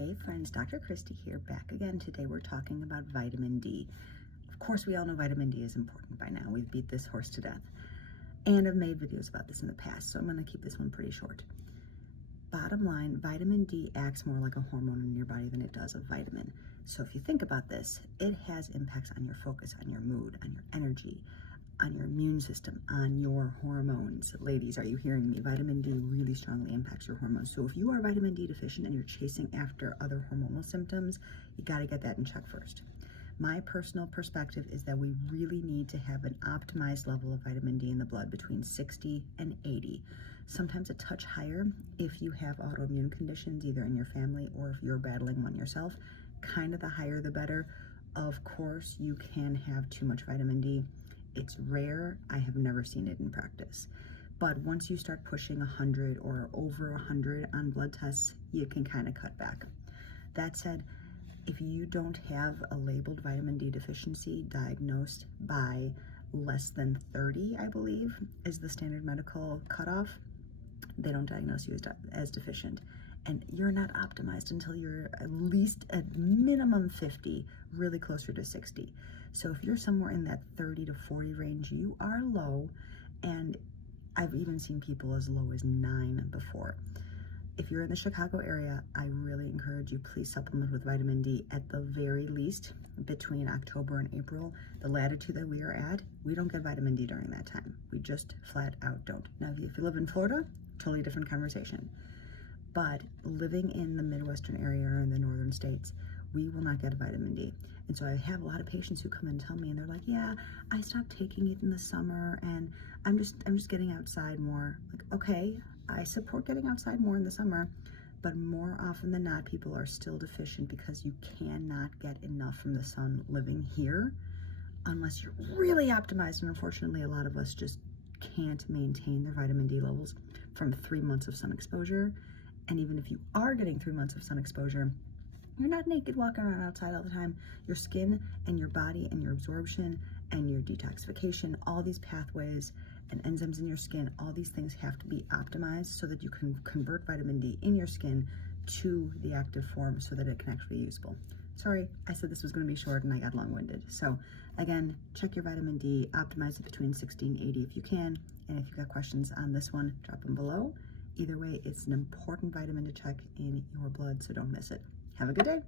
Hey friends, Dr. Christy here, back again. Today we're talking about vitamin D. Of course, we all know vitamin D is important by now. We've beat this horse to death. And I've made videos about this in the past, so I'm going to keep this one pretty short. Bottom line, vitamin D acts more like a hormone in your body than it does a vitamin. So if you think about this, it has impacts on your focus, on your mood, on your energy, on your immune system, on your hormones. Ladies, are you hearing me? Vitamin D really strongly impacts your hormones. So if you are vitamin D deficient and you're chasing after other hormonal symptoms, you got to get that in check first. My personal perspective is that we really need to have an optimized level of vitamin D in the blood between 60 and 80. Sometimes a touch higher if you have autoimmune conditions, either in your family or if you're battling one yourself. Kind of the higher the better. Of course, you can have too much vitamin D. It's rare. I have never seen it in practice. But once you start pushing 100 or over 100 on blood tests, you can kind of cut back. That said, if you don't have a labeled vitamin D deficiency diagnosed by less than 30, I believe, is the standard medical cutoff, they don't diagnose you as deficient. And you're not optimized until you're at least at minimum 50, really closer to 60. So if you're somewhere in that 30 to 40 range, you are low. And I've even seen people as low as 9 before. If you're in the Chicago area, I really encourage you, please supplement with vitamin D at the very least between October and April. The latitude that we are at, we don't get vitamin D during that time. We just flat out don't. Now, if you live in Florida, totally different conversation. But living in the Midwestern area or in the northern states, we will not get vitamin D. And so I have a lot of patients who come and tell me, and they're like, yeah, I stopped taking it in the summer and I'm just getting outside more. Like, okay, I support getting outside more in the summer, but more often than not, people are still deficient because you cannot get enough from the sun living here unless you're really optimized. And unfortunately, a lot of us just can't maintain their vitamin D levels from 3 months of sun exposure. And even if you are getting 3 months of sun exposure, you're not naked walking around outside all the time. Your skin and your body and your absorption and your detoxification, all these pathways and enzymes in your skin, all these things have to be optimized so that you can convert vitamin D in your skin to the active form so that it can actually be useful. Sorry, I said this was going to be short and I got long-winded. So again, check your vitamin D, optimize it between 60 and 80 if you can. And if you've got questions on this one, drop them below. Either way, it's an important vitamin to check in your blood, so don't miss it. Have a good day.